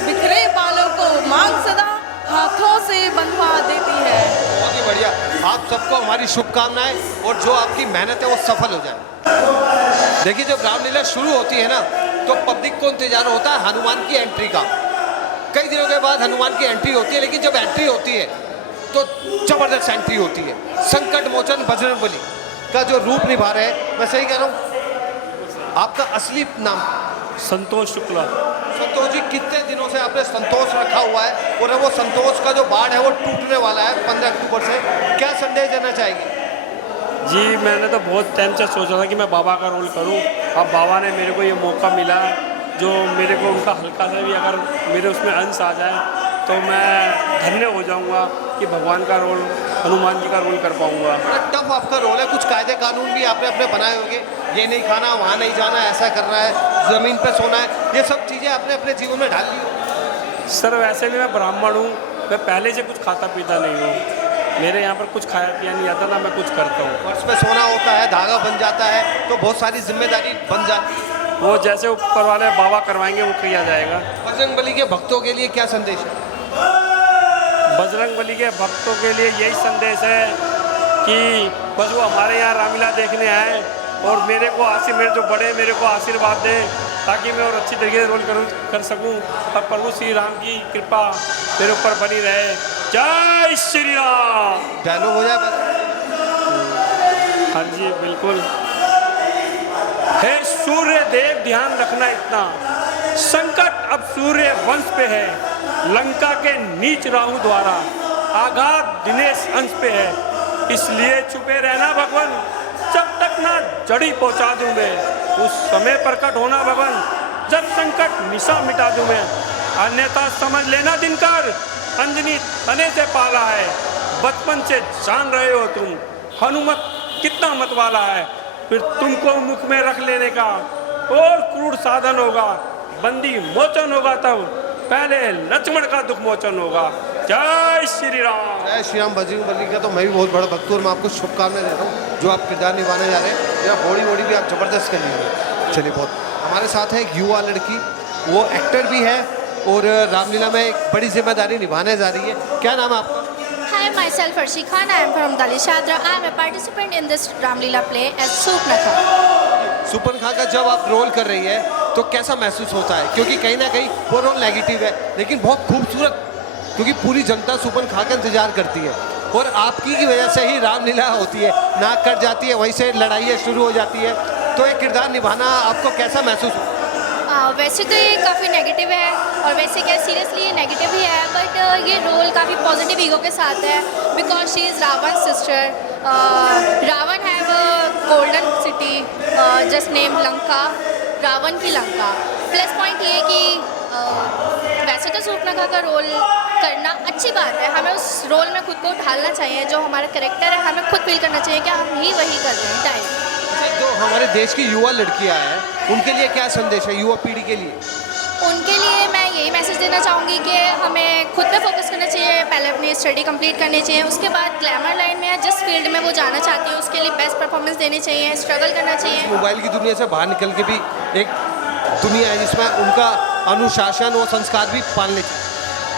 बिखरे बालों को मांग सदा हाथों से बंधवा देती है। बहुत ही बढ़िया। आप सबको हमारी शुभकामनाएं, और जो आपकी मेहनत है वो सफल हो जाए। देखिए, जब रामलीला शुरू होती है ना, तो पब्लिक को इंतजार होता है हनुमान की एंट्री का। कई दिनों के बाद हनुमान की एंट्री होती है, लेकिन जब एंट्री होती है तो जबरदस्त एंट्री होती है। संकट मोचन बजरंगबली का जो रूप निभा रहे हैं, मैं सही कह रहा हूँ? आपका असली नाम? संतोष शुक्ला। संतोष जी, कितने दिनों से आपने संतोष रखा हुआ है, और वो संतोष का जो बाढ़ है वो टूटने वाला है 15 अक्टूबर से, क्या संदेश देना चाहेंगे? जी, मैंने तो बहुत टाइम से सोचा था कि मैं बाबा का रोल करूं। अब बाबा ने मेरे को ये मौका मिला, जो मेरे को उनका हल्का सा भी अगर मेरे उसमें अंश आ जाए तो मैं धन्य हो जाऊंगा कि भगवान का रोल, हनुमान जी का रोल कर पाऊंगा। बड़ा टफ आपका रोल है, कुछ कायदे कानून भी आपने अपने बनाए होंगे, ये नहीं खाना, वहाँ नहीं जाना, ऐसा करना है, ज़मीन पे सोना है, ये सब चीज़ें आपने अपने जीवन में ढाल ली? सर वैसे भी मैं ब्राह्मण हूँ, मैं पहले से कुछ खाता पीता नहीं हूँ। मेरे यहाँ पर कुछ खाया पिया नहीं आता, ना मैं कुछ करता हूँ। फर्श पे सोना होता है, धागा बन जाता है, तो बहुत सारी जिम्मेदारी बन जाती है। वो जैसे ऊपर वाले बाबा करवाएंगे वो किया जाएगा। बजरंगबली के भक्तों के लिए क्या संदेश है? बजरंगबली के भक्तों के लिए यही संदेश है कि बस वो हमारे यहाँ रामलीला देखने आए और मेरे जो बड़े मेरे को आशीर्वाद दें, ताकि मैं और अच्छी तरीके से रोल कर सकूं, और प्रभु श्री राम की कृपा मेरे ऊपर बनी रहे। जय श्री राम। डायलॉग हो जाए? हाँ जी बिल्कुल। हे सूर्य देव, ध्यान रखना इतना, संकट अब सूर्य वंश पे है, लंका के नीच राहु द्वारा, आघात दिनेश अंश पे है, इसलिए छुपे रहना भगवान, जब तक ना जड़ी पहुंचा दूं मैं, उस समय प्रकट होना भगवान, जब संकट निशा मिटा दूं मैं, अन्यथा समझ लेना दिनकर, अंजनी तने से पाला है, बचपन से जान रहे हो तुम, हनुमत कितना मत वाला है, फिर तुमको मुख में रख लेने का और क्रूर साधन होगा, बंदी मोचन होगा, तब पहले लक्ष्मण का दुख मोचन होगा। जय श्री राम। जय श्री राम। बजरंगबली का तो मैं भी बहुत बड़ा भक्त हूँ, और मैं आपको शुभकामनाएं देता हूँ जो आप किरदार निभाने जा रहे हैं। या बॉडी भी आप जबरदस्त कर लीजिए। चलिए, बहुत हमारे साथ है एक युवा लड़की, वो एक्टर भी है और रामलीला में एक बड़ी जिम्मेदारी निभाने जा रही है। क्या नाम है आपका? Hi, myself Arshi Khan. I am from Dalishadra. I am a participant in this Ramlila play as Supnakha. Surpanakha का जब आप रोल कर रही है तो कैसा महसूस होता है? क्योंकि कहीं ना कहीं वो रोल नेगेटिव है, लेकिन बहुत खूबसूरत, क्योंकि पूरी जनता सुपर्णखा का इंतजार करती है, और आपकी की वजह से ही रामलीला होती है, नाक कट जाती है, वहीं से लड़ाइयाँ शुरू हो जाती है, तो एक किरदार निभाना आपको कैसा महसूस होता है? वैसे तो ये काफ़ी नेगेटिव है, और वैसे क्या सीरियसली ये नेगेटिव ही है, बट ये रोल काफ़ी पॉजिटिव ईगो के साथ है, because she is Ravan sister. Ravan have golden city just name Lanka, Ravan की लंका। प्लस पॉइंट ये है कि वैसे तो शूर्पणखा का रोल करना अच्छी बात है, हमें उस रोल में खुद को ढालना चाहिए, जो हमारा करेक्टर है हमें खुद फील करना चाहिए कि हम ही वही कर रहे हैं टाइप। जो हमारे देश की युवा लड़कियां हैं उनके लिए क्या संदेश है, युवा पीढ़ी के लिए? उनके लिए मैं यही मैसेज देना चाहूँगी कि हमें खुद पे फोकस करना चाहिए, पहले अपनी स्टडी कंप्लीट करनी चाहिए, उसके बाद ग्लैमर लाइन में या जिस फील्ड में वो जाना चाहती है उसके लिए बेस्ट परफॉर्मेंस देनी चाहिए, स्ट्रगल करना चाहिए। मोबाइल की दुनिया से बाहर निकल के भी एक दुनिया है जिसमें उनका अनुशासन और संस्कार भी पालने चाहिए।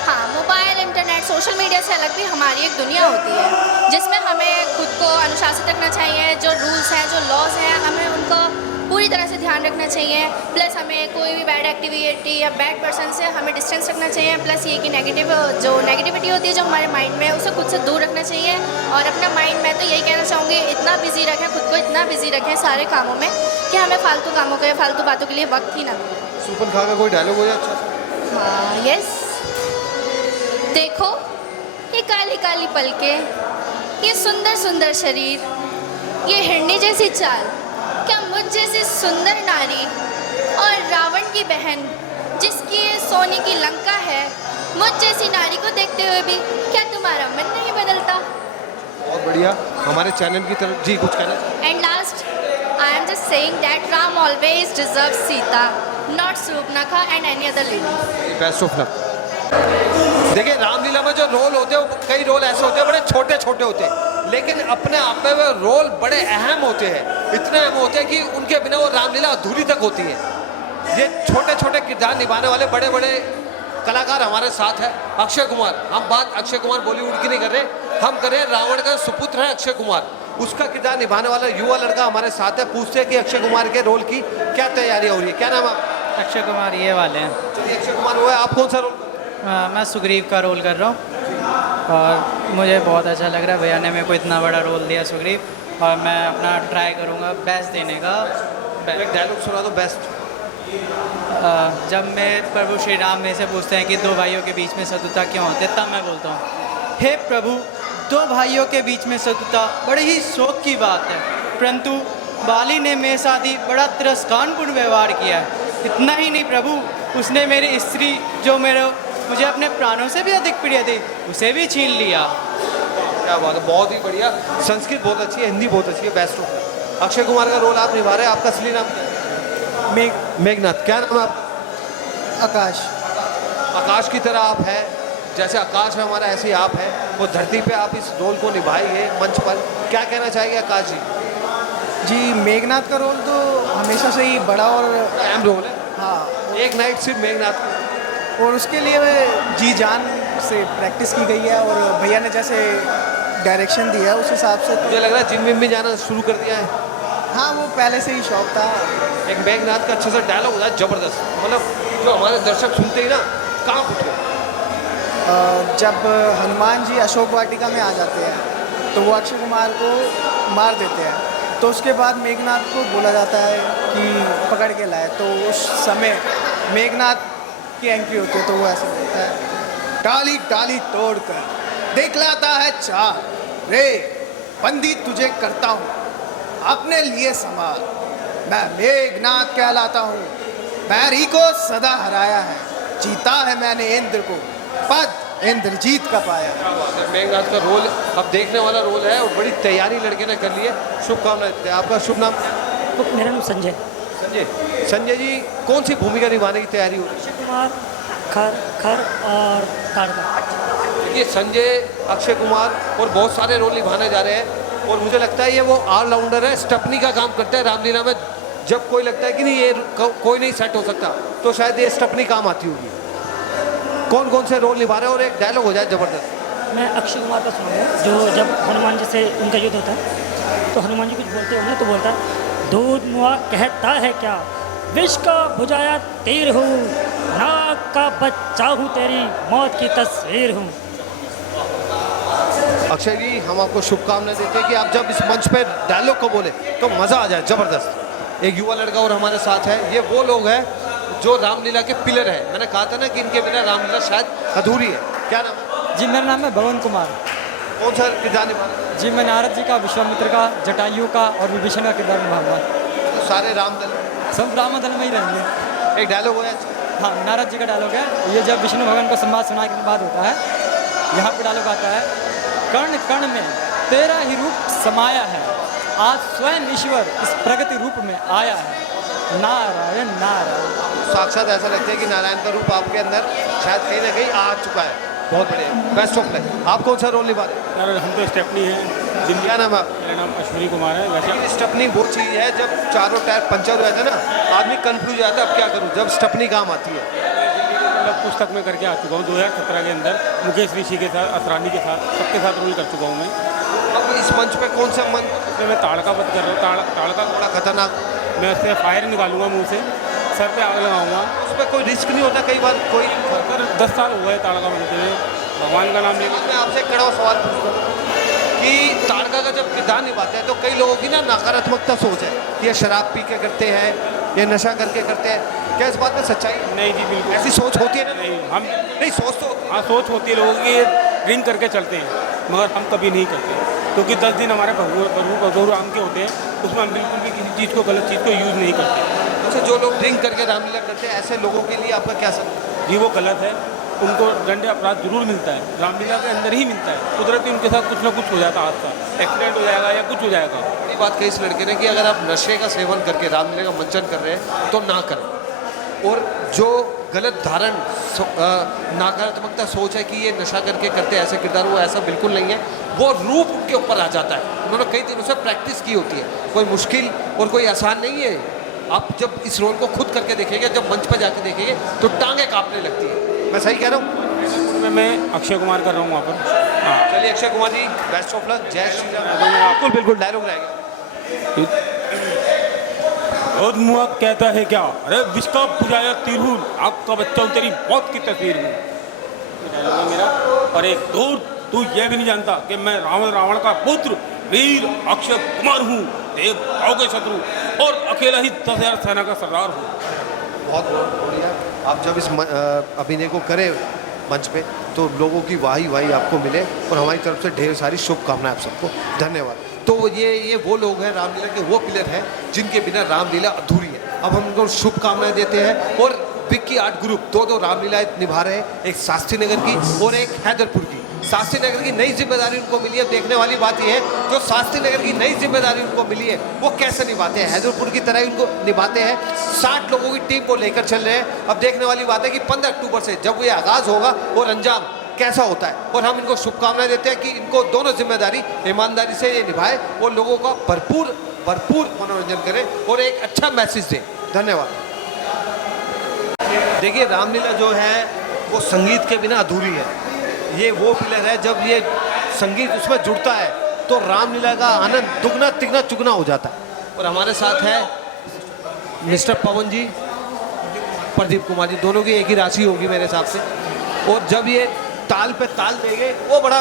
हाँ, मोबाइल, इंटरनेट, सोशल मीडिया से अलग भी हमारी एक दुनिया होती है जिसमें हमें खुद को अनुशासित रखना चाहिए, जो रूल्स हैं, जो लॉज हैं, हमें उनको पूरी तरह से ध्यान रखना चाहिए। प्लस हमें कोई भी बैड एक्टिविटी या बैड पर्सन से हमें डिस्टेंस रखना चाहिए। प्लस ये कि नेगेटिविटी होती है जो हमारे माइंड में, उसे खुद से दूर रखना चाहिए। और अपना माइंड, मैं तो यही कहना चाहूँगी, इतना बिजी रखें, खुद को इतना बिजी रखें सारे कामों में कि हमें फालतू कामों के, फालतू बातों के लिए वक्त ही ना मिले। शूर्पणखा का कोई डायलॉग हो जाए अच्छा? हाँ, यस। देखो ये काली काली पलकें, ये सुंदर सुंदर शरीर, ये हिरनी जैसी चाल, क्या मुझ जैसी सुंदर नारी और रावण की बहन जिसकी ये सोने की लंका है, मुझ जैसी नारी को देखते हुए भी क्या तुम्हारा मन नहीं बदलता? बहुत बढ़िया। हमारे चैनल की तरफ जी कुछ कहना चाहिए? And last, I am just saying that Ram always deserve Sita, not Shurpanakha and any other lady. Best of luck. देखिए, रामलीला में जो रोल होते हैं वो कई रोल ऐसे होते हैं बड़े छोटे छोटे होते हैं, लेकिन अपने आप में वो रोल बड़े अहम होते हैं, इतने अहम होते हैं कि उनके बिना वो रामलीला अधूरी तक होती है। ये छोटे छोटे किरदार निभाने वाले बड़े बड़े कलाकार हमारे साथ है। अक्षय कुमार, हम बात अक्षय कुमार बॉलीवुड की नहीं कर रहे, हम कर रहे हैं रावण का सुपुत्र है अक्षय कुमार, उसका किरदार निभाने वाला युवा लड़का हमारे साथ है। पूछते हैं कि अक्षय कुमार के रोल की क्या तैयारी हो रही है। क्या नाम है? अक्षय कुमार ये वाले हैं। चलिए, अक्षय कुमार हुआ है, आप कौन सा रोल? मैं सुग्रीव का रोल कर रहा हूँ और मुझे बहुत अच्छा लग रहा है, भैया ने मेरे को इतना बड़ा रोल दिया सुग्रीव, और मैं अपना ट्राई करूँगा बेस्ट देने का। एक डायलॉग सुना दो बेस्ट। जब मैं प्रभु श्री राम मेरे से पूछते हैं कि दो भाइयों के बीच में शत्रुता क्यों होती है, तब मैं बोलता हूँ, हे प्रभु, दो भाइयों के बीच में शत्रुता बड़ी ही शौक की बात है, परंतु बाली ने मेरे साथ ही बड़ा तिरस्कारपूर्ण व्यवहार किया है। इतना ही नहीं प्रभु, उसने मेरी स्त्री जो मुझे अपने प्राणों से भी अधिक प्रिय थी, उसे भी छीन लिया। क्या बात है, बहुत ही बढ़िया। संस्कृत बहुत अच्छी है, हिंदी बहुत अच्छी है, बेस्ट ऑफ। अक्षय कुमार का रोल आप निभा रहे हैं, आपका असली नाम क्या है? मेघनाथ। क्या नाम है आपका? आकाश। आकाश की तरह आप है, जैसे आकाश है हमारा ऐसे ही आप है, वो धरती पे आप इस रोल को निभाइए मंच पर। क्या कहना चाहिए आकाश जी? जी, मेघनाथ का रोल तो हमेशा से ही बड़ा और अहम रोल है। हाँ, एक नाइट सिर्फ मेघनाथ की। और उसके लिए जी जान से प्रैक्टिस की गई है, और भैया ने जैसे डायरेक्शन दिया है उस हिसाब से मुझे लग रहा है जिम विम भी जाना शुरू कर दिया है। हाँ, वो पहले से ही शौक था। एक मेघनाथ का अच्छे से डायलॉग होता है जबरदस्त, मतलब जो हमारे दर्शक सुनते ही ना कांप उठे। जब हनुमान जी अशोक वाटिका में आ जाते हैं तो वो अक्षय कुमार को मार देते हैं, तो उसके बाद मेघनाथ को बोला जाता है कि पकड़ के लाए, तो उस समय मेघनाथ की एंट्री होती है, तो वो ऐसे बोलता है, डाली डाली तोड़कर दिखलाता है चार, रे बंदी तुझे करता हूँ अपने लिए संभाल, मैं मेघनाथ कहलाता हूँ, बैरी को सदा हराया है, जीता है मैंने इंद्र को, पद इंद्रजीत का पाया। मेघनाथ का रोल अब देखने वाला रोल है और बड़ी तैयारी लड़के ने कर ली है। शुभकामनाएं देते हैं। आपका शुभ नाम? मेरा नाम संजय। संजय जी, कौन सी भूमिका निभाने की तैयारी हो रही है? अक्षय कुमार, खर और ताड़का। देखिए, संजय, अक्षय कुमार और बहुत सारे रोल निभाने जा रहे हैं, और मुझे लगता है ये वो ऑलराउंडर है, स्टपनी का काम करता है रामलीला में। जब कोई लगता है कि नहीं ये कोई नहीं सेट हो सकता, तो शायद ये स्टपनी काम आती होगी। कौन कौन से रोल निभा रहे हैं, और एक डायलॉग हो जाए जबरदस्त। मैं अक्षय कुमार का सुनाऊंगा, जो जब हनुमान जी से उनका युद्ध होता है तो हनुमान जी कुछ बोलते होंगे तो बोलता है, दूध मुआ कहता है क्या, विष का बुझाया तीर हूँ, नाग का बच्चा हूँ, तेरी मौत की तस्वीर हूँ। अक्षय जी, हम आपको शुभकामनाएं देते हैं कि आप जब इस मंच पे डायलॉग को बोले तो मज़ा आ जाए जबरदस्त। एक युवा लड़का और हमारे साथ है, ये वो लोग हैं जो रामलीला के पिलर है। मैंने कहा था ना कि इनके बिना रामलीला शायद अधूरी है। क्या नाम है? जी, मेरा नाम है भवन कुमार। कौन सा किरदार निभा रहे हैं? जी मैं नारद जी का, विश्वामित्र का, जटायु का और विभीषण का किरदार निभाऊंगा। सारे रामदल सब रामदल में ही रहेंगे। एक डायलॉग हो हाँ, नारद जी का डायलॉग है ये, जब विष्णु भगवान को संवाद सुनाने के बाद होता है, यहाँ पे डायलॉग आता है, कर्ण कर्ण में तेरा ही रूप समाया है, आज स्वयं ईश्वर इस प्रगति रूप में आया है, नारायण नारायण। साक्षात ऐसा लगता है कि नारायण का रूप आपके अंदर शायद कहीं ना कहीं आ चुका है। बहुत बढ़िया, बेस्ट ऑफ लक। आप कौन सा रोल निभा रहे हैं? यार हम तो स्टेपनी है। क्या नाम है आप? मेरा नाम अश्विनी कुमार है। वैसे स्टेपनी वो चीज़ है जब चारों टायर पंचर हो जाता है ना, आदमी कंफ्यूज हो जाता है अब क्या करूँ, जब स्टेपनी काम आती है। मतलब पुस्तक में करके आ चुका हूँ 2017 के अंदर, मुकेश ऋषि के साथ, असरानी के साथ, सबके साथ रोल कर चुका हूँ मैं। अब इस मंच पे कौन सा मंच? मैं ताड़का वध कर रहा हूँ। ताड़का बड़ा खतरनाक। मैं उससे फायर निकालूंगा मुँह से, सर पे आग लगाऊंगा। उस पर कोई रिस्क नहीं होता? कई बार कोई सर 10 साल हो गए ताड़का बनते हुए, भगवान का नाम लेकर। मैं आपसे एक कड़ा सवाल पूछता हूँ कि ताड़का का जब किरदार निभाते हैं तो कई लोगों की ना नकारात्मकता सोच है कि ये शराब पी के करते हैं, ये नशा करके करते हैं, क्या इस बात में सच्चाई? नहीं जी बिल्कुल ऐसी सोच होती है ना? नहीं, हम नहीं सोच तो हाँ सोच होती है लोगों की, ड्रिंक करके चलते हैं, मगर हम कभी नहीं करते क्योंकि 10 दिन हमारे प्रभु राम के होते हैं, उसमें हम बिल्कुल भी किसी चीज़ को, गलत चीज़ को यूज़ नहीं करते। अच्छा, जो लोग ड्रिंक करके रामलीला करते हैं ऐसे लोगों के लिए आपका क्या सलाह? जी वो गलत है, उनको दंड अपराध जरूर मिलता है, रामलीला के अंदर ही मिलता है। कुदरती उनके साथ कुछ ना कुछ हो जाता है, हादसा एक्सीडेंट हो जाएगा या कुछ हो जाएगा। ये बात कही इस लड़के ने कि अगर आप नशे का सेवन करके रामलीला का मंचन कर रहे हैं तो ना करें, और जो गलत धारण नकारात्मकता सोच है कि ये नशा करके करते हैं ऐसे किरदार, वो ऐसा बिल्कुल नहीं है। वो रूप उनके ऊपर आ जाता है, उन्होंने कई दिनों से प्रैक्टिस की होती है, कोई मुश्किल और कोई आसान नहीं है। आप जब इस रोल को खुद करके देखेंगे, जब मंच पर जाके देखेंगे तो टांगें कांपने लगती है। मैं सही कह रहा हूँ? मैं अक्षय कुमार कर रहा हूँ वहाँ पर। हाँ चलिए Akshay Kumar ji, best of luck, जय श्री राम। बिल्कुल बिल्कुल डायलॉग रहेगा। और मुआ कहता है क्या, अरे विष का पुजाया तिरहुल, आपका बच्चा हूँ, तेरी मौत की तस्वीर हूँ मेरा। और एक दूर तू ये भी नहीं जानता कि मैं रावण का पुत्र वीर अक्षय कुमार हूँ, देव भाव के शत्रु और अकेला ही 10,000 सेना का सरदार हूँ। बहुत बहुत बढ़िया। आप जब इस अभिनय को करें मंच पे तो लोगों की वाही आपको मिले, और हमारी तरफ से ढेर सारी शुभकामनाएं आप सबको। धन्यवाद। तो ये वो लोग हैं, रामलीला के वो पिलर हैं जिनके बिना रामलीला अधूरी है। अब हम उनको शुभकामनाएं देते हैं। और विक्की आर्ट ग्रुप दो रामलीलाएं निभा रहे हैं, एक शास्त्री नगर की और एक हैदरपुर की। शास्त्री नगर की नई जिम्मेदारी उनको मिली है। देखने वाली बात यह है, जो शास्त्री नगर की नई जिम्मेदारी उनको मिली है वो कैसे निभाते हैं, हैदरपुर की तरह ही उनको निभाते हैं। 60 लोगों की टीम को लेकर चल रहे हैं। अब देखने वाली बात है कि 15 अक्टूबर से जब ये आगाज होगा और अंजाम कैसा होता है, और हम इनको शुभकामनाएं देते हैं कि इनको दोनों जिम्मेदारी ईमानदारी से ये निभाए और लोगों का भरपूर मनोरंजन करें और एक अच्छा मैसेज दें। धन्यवाद। देखिए, रामलीला जो है वो संगीत के बिना अधूरी है। ये वो पिलर है, जब ये संगीत उसमें जुड़ता है तो रामलीला का आनंद दुगना तिगना चुगना हो जाता है। और हमारे साथ है मिस्टर पवन जी, प्रदीप कुमार जी, दोनों की एक ही राशि होगी मेरे हिसाब से। और जब ये ताल पे ताल देंगे वो बड़ा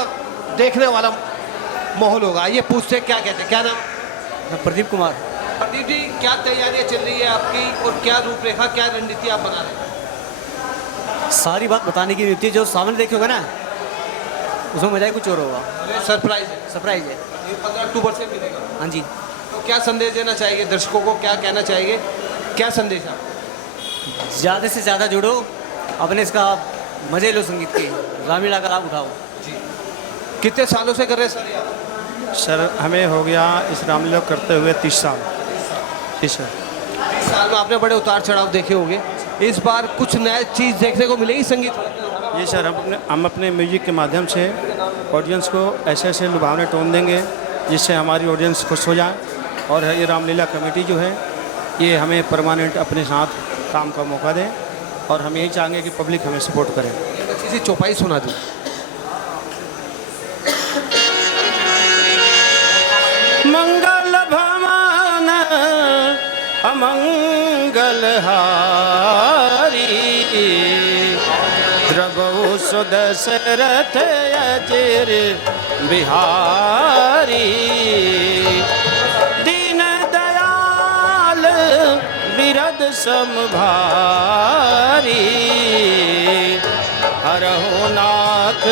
देखने वाला माहौल होगा। ये पूछते क्या कहते हैं, क्या नाम? प्रदीप कुमार। प्रदीप जी, क्या तैयारियां चल रही है आपकी और क्या रूपरेखा, क्या रणनीति आप बना रहे हैं? सारी बात बताने की नीति जो सामने देखे होगा ना, उसमें मजा ही कुछ और होगा। सरप्राइज है। ये 15 अक्टूबर से मिलेगा। हाँ जी। तो क्या संदेश देना चाहिए दर्शकों को, क्या कहना चाहिए, क्या संदेश आप? ज़्यादा से ज़्यादा जुड़ो, अपने इसका मजे लो, संगीत की रामलीला का लाभ उठाओ। जी। कितने सालों से कर रहे हैं सर आप? सर हमें हो गया इस रामलीला करते हुए 30 साल। जी सर। 30 साल में आपने बड़े उतार चढ़ाव देखे होंगे, इस बार कुछ नया चीज़ देखने को मिलेगी संगीत? जी सर, हम अपने म्यूजिक के माध्यम से ऑडियंस को ऐसे लुभावने टोन देंगे जिससे हमारी ऑडियंस खुश हो जाए। और ये रामलीला कमेटी जो है ये हमें परमानेंट अपने साथ काम का मौका दें, और हम यही चाहेंगे कि पब्लिक हमें सपोर्ट करे। अच्छी सी चौपाई सुना दूँ। मंगल भवन अमंगल हारी, द्रवौ सुदशरथ अजिर बिहारी, दीन दयाल बिरद समभारी, हरहु नाथ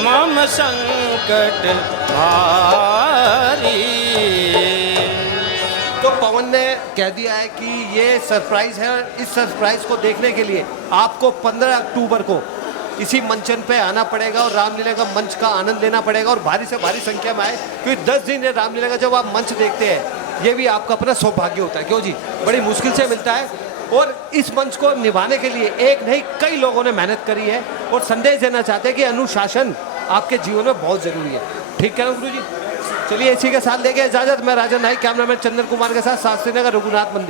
मम संकट भारी। तो पवन ने कह दिया है कि ये सरप्राइज है और इस सरप्राइज को देखने के लिए आपको 15 अक्टूबर को इसी मंचन पे आना पड़ेगा और रामलीला का मंच का आनंद लेना पड़ेगा और भारी से भारी संख्या में आए, क्योंकि 10 दिन है रामलीला का जब आप मंच देखते हैं ये भी आपका अपना सौभाग्य होता है। क्यों जी, बड़ी मुश्किल से मिलता है और इस मंच को निभाने के लिए एक नहीं कई लोगों ने मेहनत करी है और संदेश देना चाहते हैं कि अनुशासन आपके जीवन में बहुत जरूरी है। ठीक कह रहा हूँ गुरु जी? चलिए इसी के साथ लेके इजाजत। मैं राजन नाइक, कैमरामैन चंदन कुमार के साथ शास्त्री नगर रघुनाथ मंदिर।